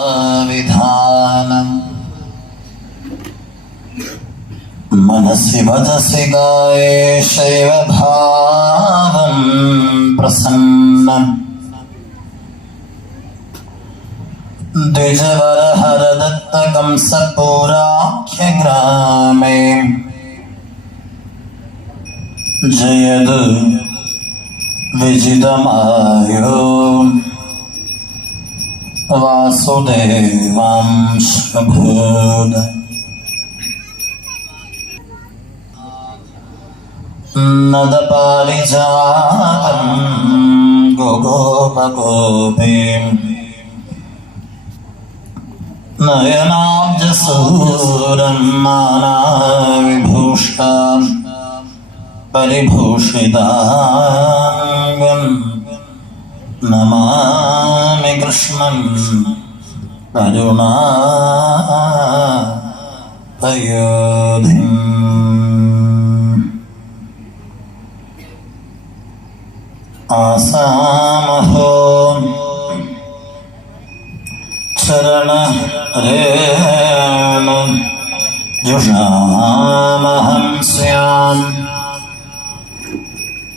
विधानम् मनसि हर दत्त भावम् प्रसन्नम्। द्विजवरहरदत्तकं जयद जयद्। विजितमायो। वासुदेवांशभून् नदपारिजातम् गोगोपगोपीम् नयनाब्जसूरम् मानाविभूषा परिभूषिताङ्गम् नमा कृष्णन् रजुनापयोधिम् आसामहो शरणः रेणु जुषामहं स्याम्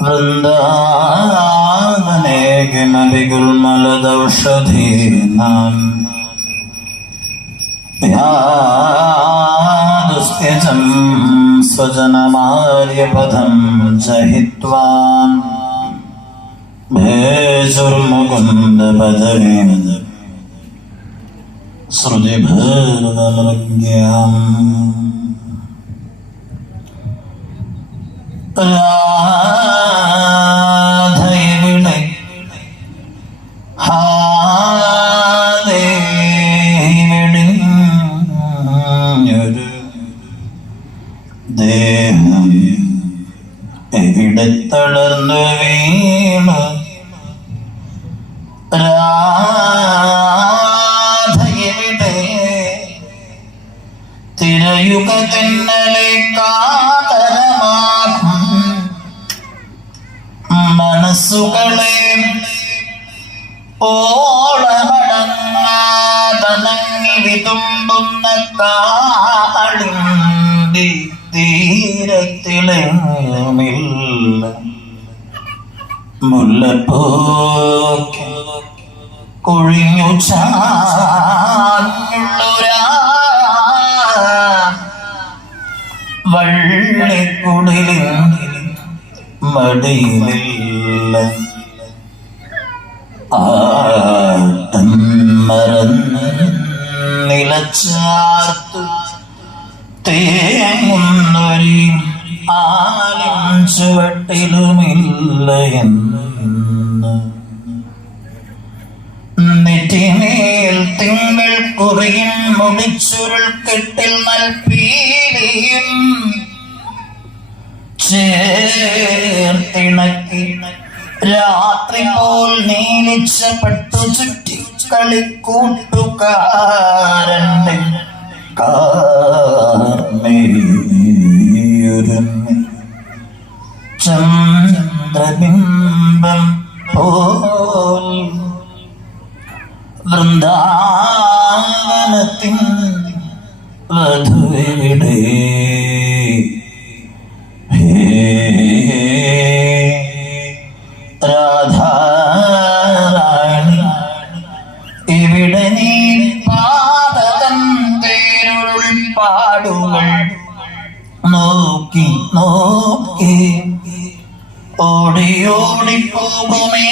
वृन्दा വൃന്ദാവനേ കിമപി ഗുൽമലദൗഷധീനാം യാദുസ്ത്യജം സ്വജനമാര്യപദം ചഹിത്വാം ഭേജുർമുകുന്ദപദവീം ശ്രുതിഭേർവമൃഗ്യാം രാധയുടെ തിരയുക തിന്നലെ കാതരമാകും മനസ്സുകളെ ഓളമടങ്ങാതനങ്ങി വിതുമ്പുന്ന കാളിന്തി തീരത്തിലെങ്ങില്ല മുല്ലപ്പോക്ക് കൊഴിഞ്ഞു ചാഞ്ഞുള്ളൊരാ വള്ളിക്കുടലിൽ മടിയിലില്ല. ആട്ടം മറന്ന് നിലച്ചാർത്തു. തേങ്ങുന്നൊരു ആലും ചുവട്ടിലുമില്ല എന്ന്. രാത്രി പോൽ നീലിച്ച പെട്ടു ചുറ്റി കളിക്കൂട്ടുകാരന്റെ കാർമേയൊരുങ്ങി ചന്ദ്രബിംബം പോൽ വൃന്ദാവനത്തിൻ വധുവിടെ. ഓടിയോടി നീ നോക്കി പോകുമേ.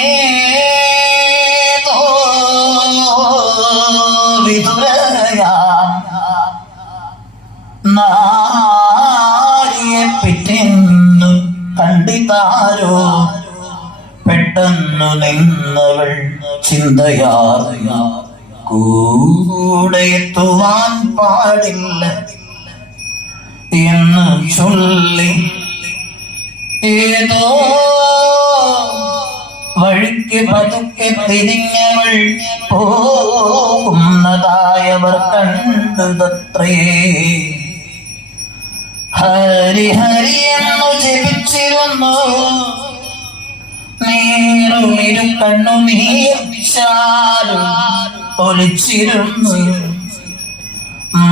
വിതുരയാം നാരിയെ പിറ്റെന്നു കണ്ടിതാരോ? പെട്ടെന്നു നിന്നവൾ ചിന്തയാറിയ കൂടെ എത്തുവാൻ പാടില്ല. എന്ന് ചൊല്ലി ഏതോ വഴിക്ക് പതുക്കെ തിരിഞ്ഞവൾ പോകുന്നതായവർ കണ്ടതത്രേ ഹരി ഹരി എന്നു ജപിച്ചിരുന്നു. നീറുമിരു കണ്ണു നീച്ചാലും ഒലിച്ചിരുന്നു.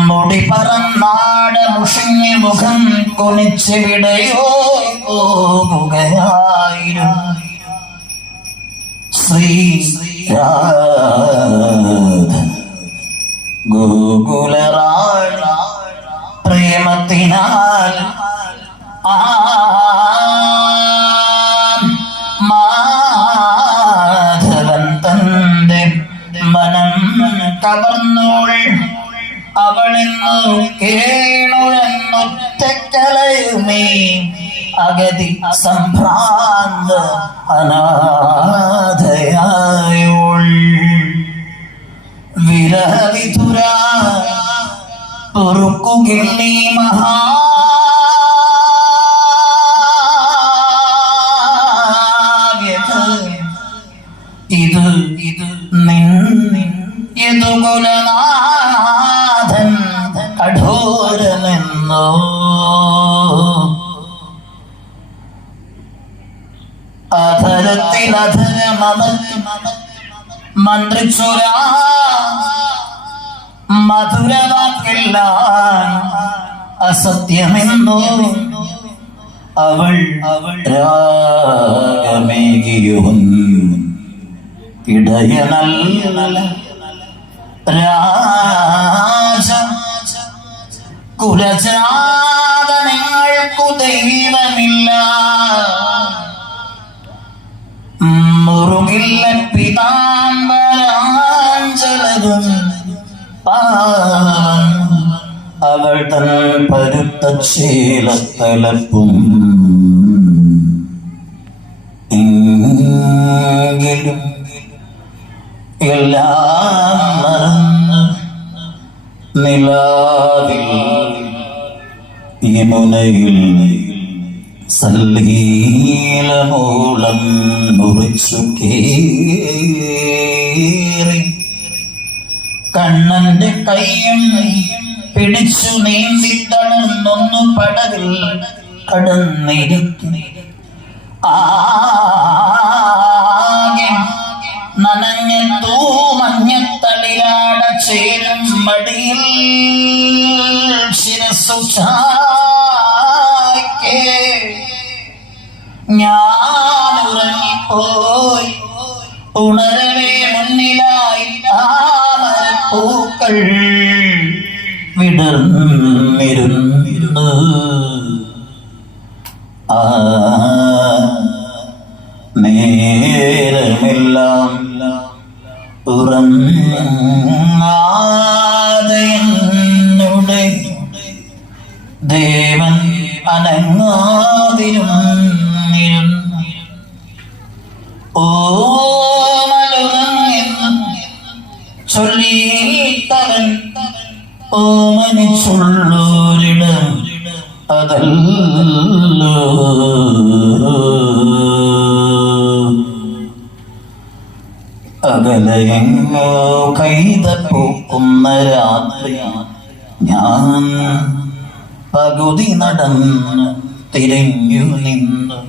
മുടി പറന്നാട മുഷിഞ്ഞ് മുഖം കുനിച്ചെവിടെയോ പോകുകയായിരുന്നു. ശ്രീരാധ ഗോകുലറാണി പ്രേമത്തിനാൽ ആ മാധവൻ തന്റെ മനം കവർന്നോൾ അവളിന്നു കേണുഴന്നൊറ്റക്കലയുമേ അഗതി സംഭ്രാന്ത അനാഥയായോൾ പൊറുക്കുകില്ലി മഹാ. ഇത് ഇത് നിൻ യദുകുലനാഥൻ കഠോരനെന്നോ. അധരത്തിലധര അധരമമത്തി മന്ത്രിച്ചുരാ. മധുരവാക്കില്ല അസത്യമെന്നോ അവൾ അവൾ രാഗമേകിയുവൻ ഇടയനല്ല രാജ കുലജാതനങ്ങൾക്കു ദൈവമില്ല. മുറുകില്ല പിതാംബരാഞ്ചലതും അവൾ തൻ പരുത്ത ശീലത്തലപ്പും എങ്കിലും എല്ലാം മറന്ന് നിലാവിൽ യമുനയിൽ സല്ലീലമൂളം മുറിച്ചു കേറി. കണ്ണന്റെ കൈയും പിടിച്ചു നീന്തി തളർന്നൊന്നു പടവിൽ കടന്നിരിക്കും. ആകെ നനഞ്ഞ തൂമഞ്ഞത്തളിരാട ചേരും മടിയിൽ ശിരസു ഞാൻ ഉറങ്ങിപ്പോയി ഉണരവേ താമരപ്പൂക്കൾ വിടർന്നിരുന്നു. ആ നേരമെല്ലാം എന്നുടെ ദേവൻ അനങ്ങാതിരുന്നിരുന്നു ഓമനിച്ചുള്ളോരിടം അതല്ലോ. കൈത പൂക്കുന്ന രാത്രി ഞാൻ പകുതി നടന്ന് തിരിഞ്ഞു നിന്നു.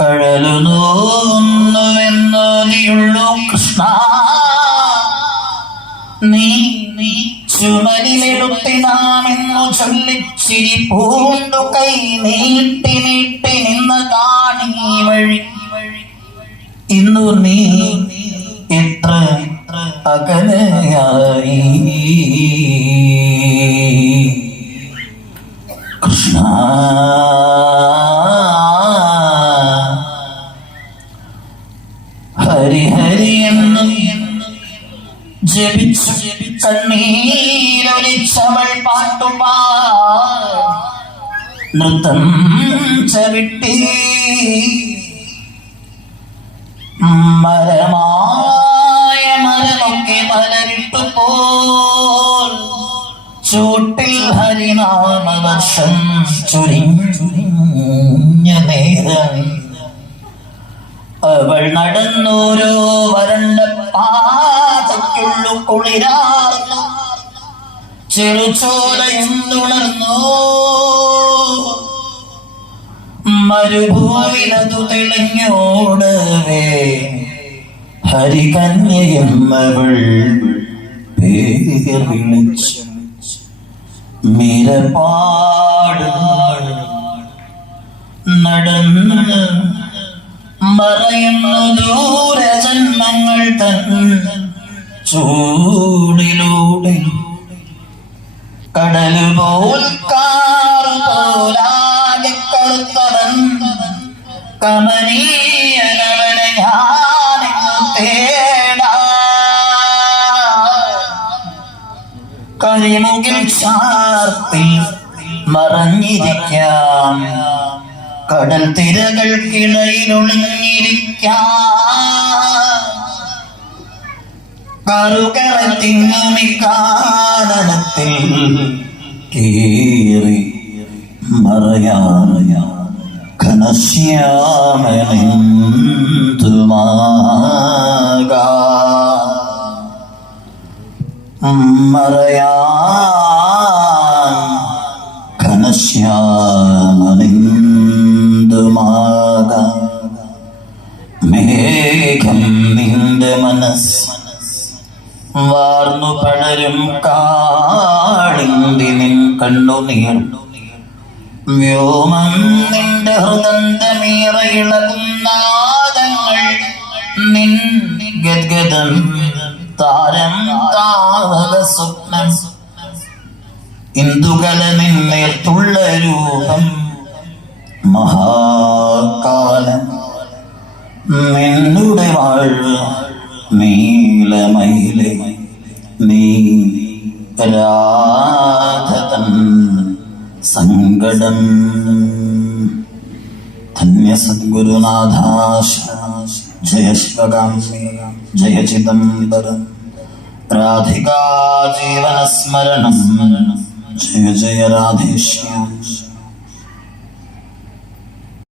കഴലു നോന്നുവെന്നു നീയുള്ളൂ കൃഷ്ണ. നീ നീ ചുമലിലെടുത്തിനാമെന്നു ചൊല്ലിച്ചിരി പൂണ്ടു കൈ നീട്ടി നീട്ടി നിന്ന് കാണി വഴി. ഇന്നു നീ എത്ര അകലയായി? കൃഷ്ണ. കണ്ണീരൊലിച്ചവൾ പാട്ടുമാ നൃത്തം ചവിട്ടി. മരമായ മരമൊക്കെ മലരിട്ടു പോൽ. ചൂട്ടിൽ ഹരിനാമവർഷം ചുരിഞ്ഞ നേരം. അവൾ നടന്നോരോ വരണ്ട പാതയ്ക്കുള്ളു കുളിരാർന്നു ചെറുചോലയും തുണർന്നു മരുഭൂവിലതു തെളിഞ്ഞോടവേ നടന്ന് മറയുന്നു ദൂരജന്മങ്ങൾ തൻ ചൂടിലൂടെ. ഞാനിന്നു തേടാ. കരിമുകിൽ ചാർത്തിൽ മറഞ്ഞിരിക്കാം. കടൽ തിരകൾക്കിടയിലൊളിഞ്ഞിരിക്കാം കറുകറത്തിങ്ങമി കാനനത്തിൽ കീറി മറയാറിയ ഘനശ്യാമനെന്തുമാകാ മറയാൻ ഘനശ്യാമനിന്ദുമാക വാർന്നു പടരും കാളിന്തി നിൻ കണ്ണുനീർ വ്യോമം നിന്റെ ഹൃദന്തമീറയിളകുന്നാദങ്ങൾ നിൻ ഗദ്ഗതം താരം താവക സ്വപ്നം. ഇന്ദുകല നിന്നേർത്തുള്ള രൂപം മഹാകാലം. നിന്നുടെ വാഴ നീലമയിലെ मेराधतन संगडन। धन्य सद्गुरुनाथाश्रम। जय श्लोकाम्बे जय चिदम्बरम् राधिका जीवनस्मरणं। जय जय राधेश्याम।